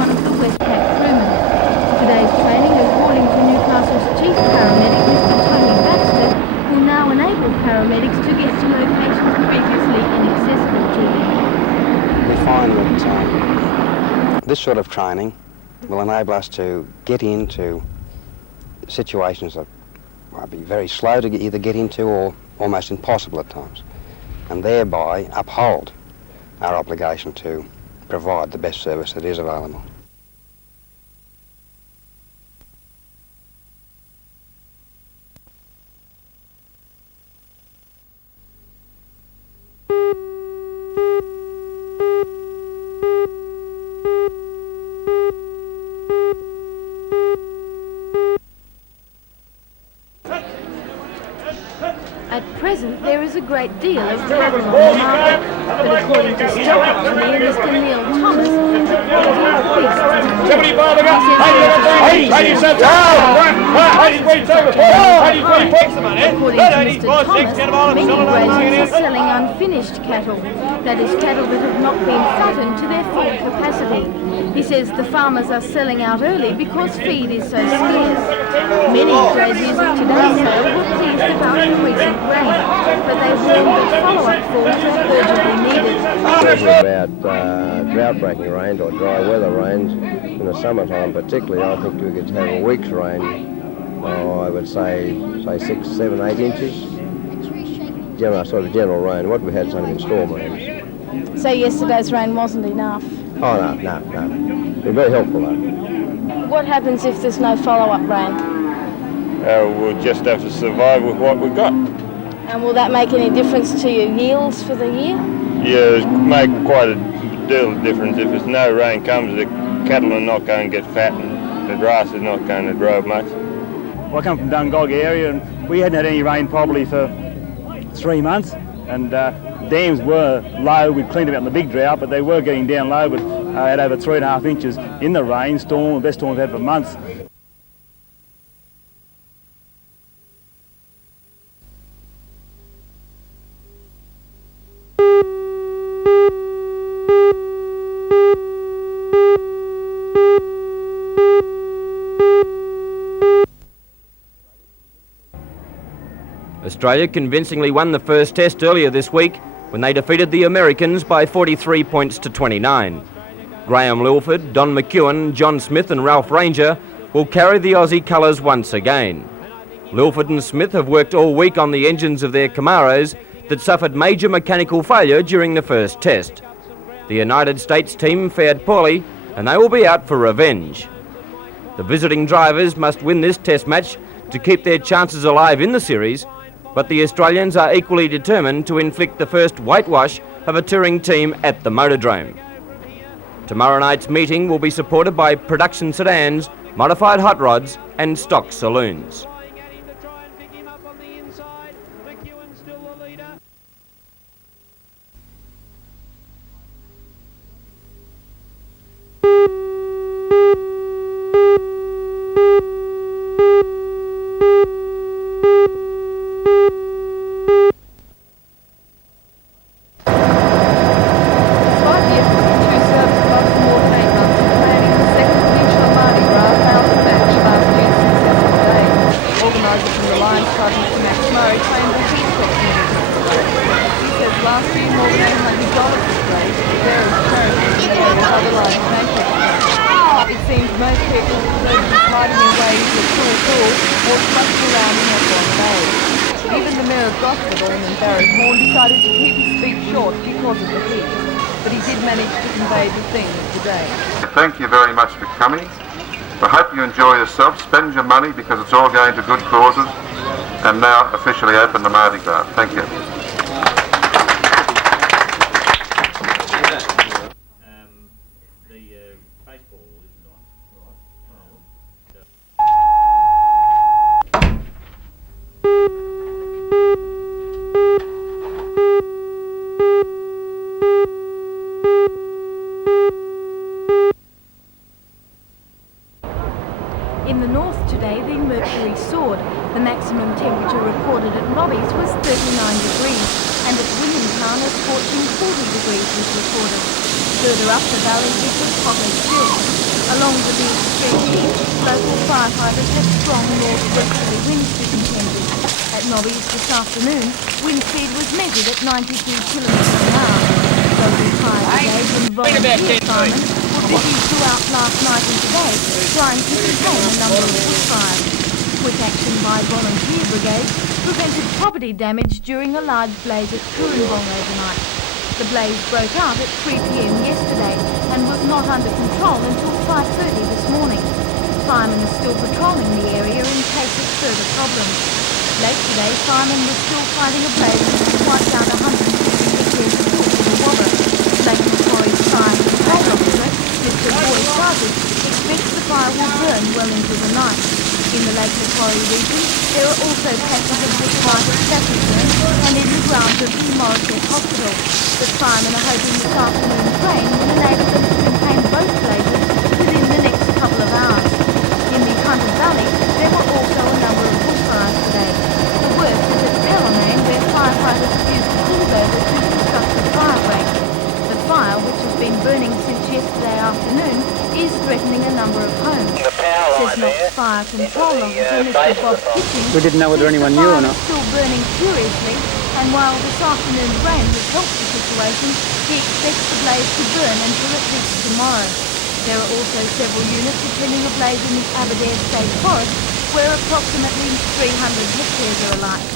one of the Westpac crewmen. Today's training, according to Newcastle's chief paramedic, Mr. Tony Baxter, will now enable paramedics to get to locations previously inaccessible to them. We find that this sort of training will enable us to get into situations that might be very slow to either get into or almost impossible at times, and thereby uphold our obligation to provide the best service that is available. At present, there is a great deal of cattle on the market, but according to stock engineer Mr. Neil Thomas, the quality of the beasts many graziers are selling unfinished cattle, that is, cattle that have not been fattened to their full capacity. He says the farmers are selling out early because feed is so scarce. Many graziers at today's sale were pleased about the recent rain, but they warned that follow-up falls are urgently needed. Especially about drought-breaking rains or dry weather rains in the summertime particularly. I think we could have a week's rain, I would say 6, 7, 8 inches. General rain. What we had is only been storm rains. So yesterday's rain wasn't enough? Oh, no. They're very helpful, though. What happens if there's no follow-up rain? We'll just have to survive with what we've got. And will that make any difference to your yields for the year? Yeah, it'll make quite a deal of difference. If there's no rain comes, the cattle are not going to get fat and the grass is not going to grow much. Well, I come from Dungog area and we hadn't had any rain probably for 3 months, and dams were low. We'd cleaned them out in the big drought, but they were getting down low, but had over 3.5 inches in the rainstorm, the best storm we've had for months. Australia convincingly won the first test earlier this week when they defeated the Americans by 43 points to 29. Graham Lilford, Don McEwen, John Smith and Ralph Ranger will carry the Aussie colours once again. Lilford and Smith have worked all week on the engines of their Camaros that suffered major mechanical failure during the first test. The United States team fared poorly and they will be out for revenge. The visiting drivers must win this test match to keep their chances alive in the series, but the Australians are equally determined to inflict the first whitewash of a touring team at the Motordrome. Tomorrow night's meeting will be supported by production sedans, modified hot rods and stock saloons. Decided to keep his speech short because of the heat, but he did manage to convey the theme of the day. Thank you very much for coming. I hope you enjoy yourself. Spend your money because it's all going to good causes. And now officially open the Mardi Gras. Thank you. In the north today, the mercury soared. The maximum temperature recorded at Robbie's was 39 degrees, and at Williamtown a scorching 40 degrees was recorded. Further up the valley it was hotter still. with the extreme heat, local firefighters have strong north-westerly winds to contend with. At Nobby's this afternoon, wind speed was measured at 92 kilometres an hour. Local fire brigades and volunteer firemen were busy throughout last night and today trying to contain a number of bushfires. Quick action by volunteer brigades prevented property damage during a large blaze at Kurrambong overnight. The blaze broke out at 3 p.m. yesterday and was not under control until 5:30 this morning. Firemen are still patrolling the area in case of further problems. Late today, firemen were still fighting a blaze which wiped out 150 hectares of bush in the Wobber. Lake Macquarie's fire control officer, Mr. Boy Sargent, expects the fire will burn well into the night. In the Lake Macquarie region, there are also patches of bushfire at Saffron and in the grounds of the Morisset Hospital. The firemen are hoping this afternoon's rain will enable them to contain both blazes within the next couple of hours. In the Hunter Valley, there were also a number of bushfires today. The worst is at Pellermain, where firefighters used bulldozers to construct a fire break. The fire, which has been burning since yesterday afternoon, is threatening a number of homes. Says Knox Fire Control Officer Mr. Bob Kitching. We didn't know whether anyone knew or not. The fire is still burning furiously, and while this afternoon's rain has helped the situation, he expects the blaze to burn until at least tomorrow. There are also several units attending a blaze in the Aberdare State Forest, where approximately 300 hectares are alight.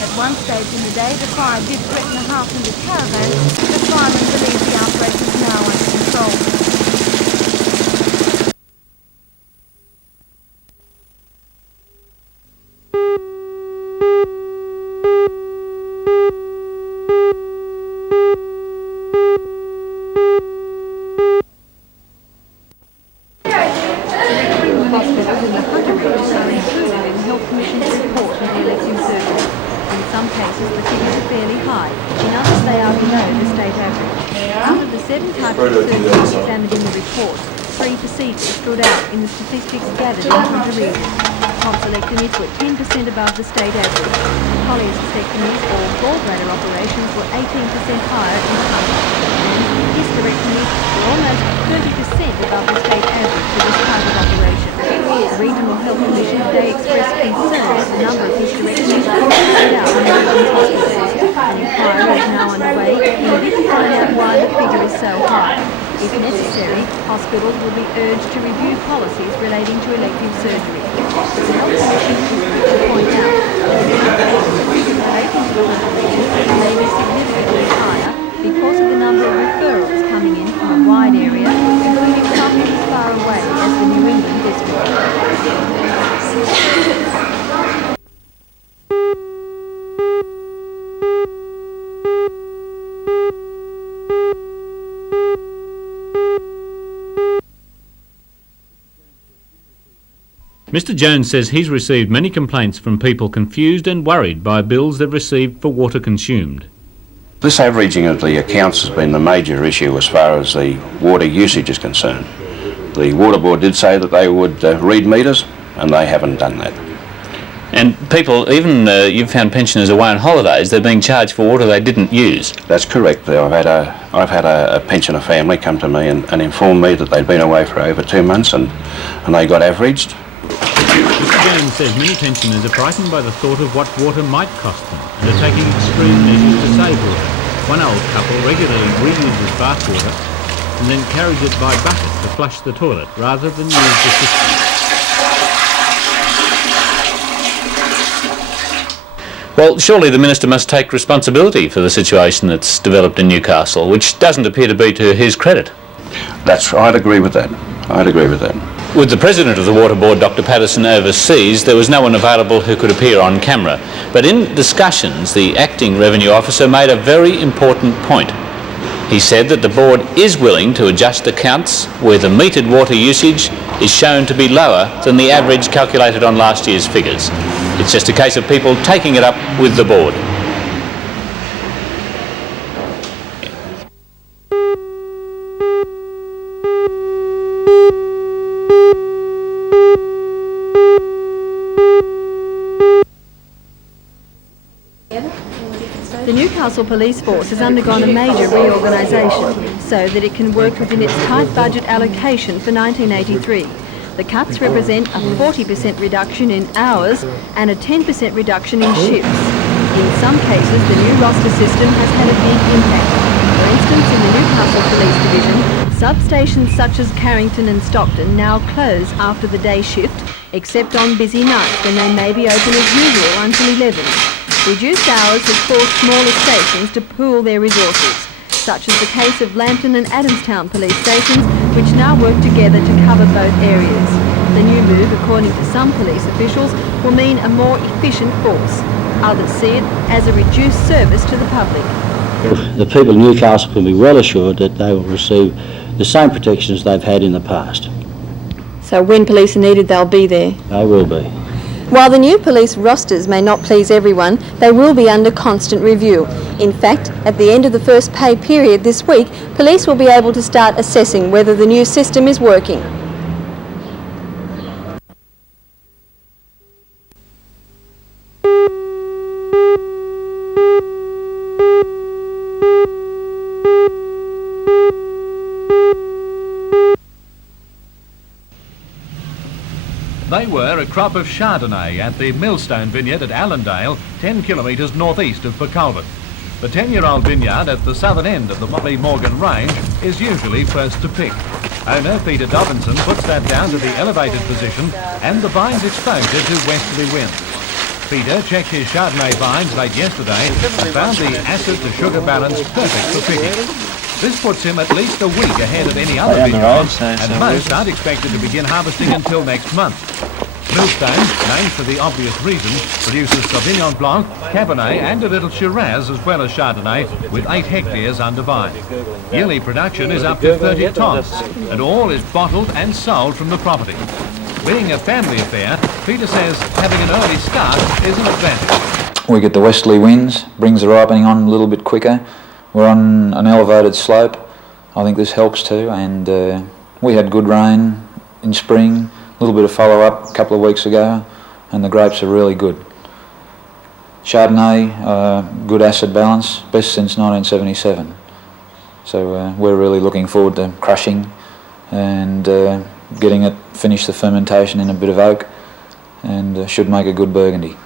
At one stage in the day, the fire did threaten a half of the caravan, but firemen believe the outbreak is now under control. Statistics gathered in Torres. Tonsillectomies were 10% above the state average. Cholecystectomies or gallbladder operations were 18% higher in the country. And hysterectomies were almost 30% above the state average for this type of operation. The Regional Health Commission today expressed concern at the number of hysterectomies carried out in regional hospitals. An inquiry is now underway in order to find out why the figure is so high. If necessary, hospitals will be urged to review policies relating to elective surgery. The Health Commission is quick to point out that the cases relating to the hospitals may be significantly higher because of the number of referrals coming in from a wide area, including some as far away as the New England district. Mr Jones says he's received many complaints from people confused and worried by bills they've received for water consumed. This averaging of the accounts has been the major issue as far as the water usage is concerned. The Water Board did say that they would read meters, and they haven't done that. And people, even you've found pensioners away on holidays, they're being charged for water they didn't use. That's correct. I've had a pensioner family come to me and inform me that they'd been away for over 2 months and they got averaged. Mr Jones says many pensioners are frightened by the thought of what water might cost them and are taking extreme measures to save water. One old couple regularly reuses bath water and then carries it by bucket to flush the toilet rather than use the system. Well, surely the Minister must take responsibility for the situation that's developed in Newcastle, which doesn't appear to be to his credit. I'd agree with that. With the President of the Water Board, Dr Patterson, overseas, there was no one available who could appear on camera. But in discussions, the Acting Revenue Officer made a very important point. He said that the Board is willing to adjust accounts where the metered water usage is shown to be lower than the average calculated on last year's figures. It's just a case of people taking it up with the Board. Newcastle Police Force has undergone a major reorganisation so that it can work within its tight budget allocation for 1983. The cuts represent a 40% reduction in hours and a 10% reduction in shifts. In some cases, the new roster system has had a big impact. For instance, in the Newcastle Police Division, substations such as Carrington and Stockton now close after the day shift, except on busy nights when they may be open as usual until 11. Reduced hours has forced smaller stations to pool their resources, such as the case of Lambton and Adamstown police stations, which now work together to cover both areas. The new move, according to some police officials, will mean a more efficient force. Others see it as a reduced service to the public. The people of Newcastle can be well assured that they will receive the same protections they've had in the past. So when police are needed, they'll be there? They will be. While the new police rosters may not please everyone, they will be under constant review. In fact, at the end of the first pay period this week, police will be able to start assessing whether the new system is working. They were a crop of Chardonnay at the Millstone Vineyard at Allendale, 10 kilometres northeast of Purculvert. The 10-year-old vineyard at the southern end of the Molly Morgan range is usually first to pick. Owner Peter Dobinson puts that down to the elevated position and the vine's exposure to westerly winds. Peter checked his Chardonnay vines late yesterday and found the acid-to-sugar balance perfect for picking. This puts him at least a week ahead of any other vineyard, and most aren't expected to begin harvesting until next month. Millstone, named for the obvious reason, produces Sauvignon Blanc, Cabernet and a little Shiraz as well as Chardonnay, with 8 hectares under vine. Yearly production is up to 30 tonnes, and all is bottled and sold from the property. Being a family affair, Peter says having an early start is an advantage. We get the westerly winds, brings the ripening on a little bit quicker. We're on an elevated slope. I think this helps too, and we had good rain in spring, a little bit of follow-up a couple of weeks ago, and the grapes are really good. Chardonnay, good acid balance, best since 1977. So we're really looking forward to crushing and getting it, finish the fermentation in a bit of oak, and should make a good Burgundy.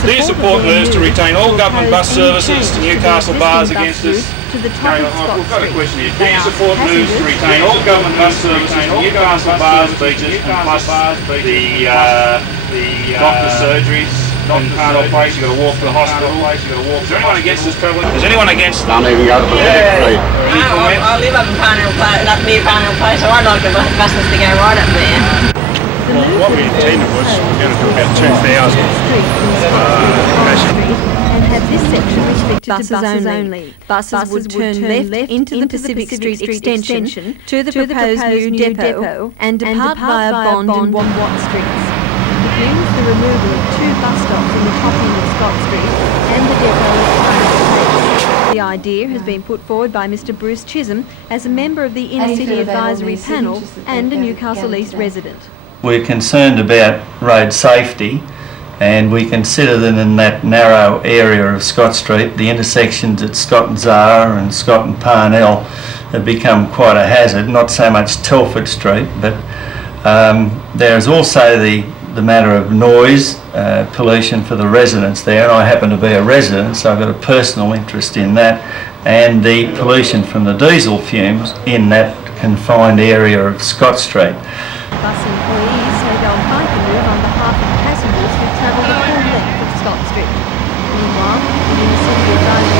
Do you support moves to retain all government bus services to Newcastle bars against us? We've got a question here. Do you support moves to retain all government bus services to Newcastle bars, beaches, and plus the doctor's surgeries? You can't operate, you've got to walk to the hospital. Is there anyone against this travelling? Is anyone against Don't even go to the street. I live up in Parnell Place, up near Parnell Place, so I'd like the buses to go right up there. Well, what we intended was we're going to do about 2,000 and have this section restricted to buses only. Buses would turn left into the Pacific Street extension to the proposed new depot and depart via Bond and Watt Streets. It begins the removal of 2 bus stops in the top end of Scott Street and the depot at Place. The idea has been put forward by Mr Bruce Chisholm as a member of the Inner City Advisory Panel and a Newcastle East resident. We're concerned about road safety, and we consider that in that narrow area of Scott Street, the intersections at Scott and Zara and Scott and Parnell have become quite a hazard. Not so much Telford Street, but there's also the matter of noise pollution for the residents there, and I happen to be a resident, so I've got a personal interest in that, and the pollution from the diesel fumes in that confined area of Scott Street. Bus employees say they'll fight the move on behalf of passengers who travel the full length of Scott Street. Meanwhile, the Inner City Advisory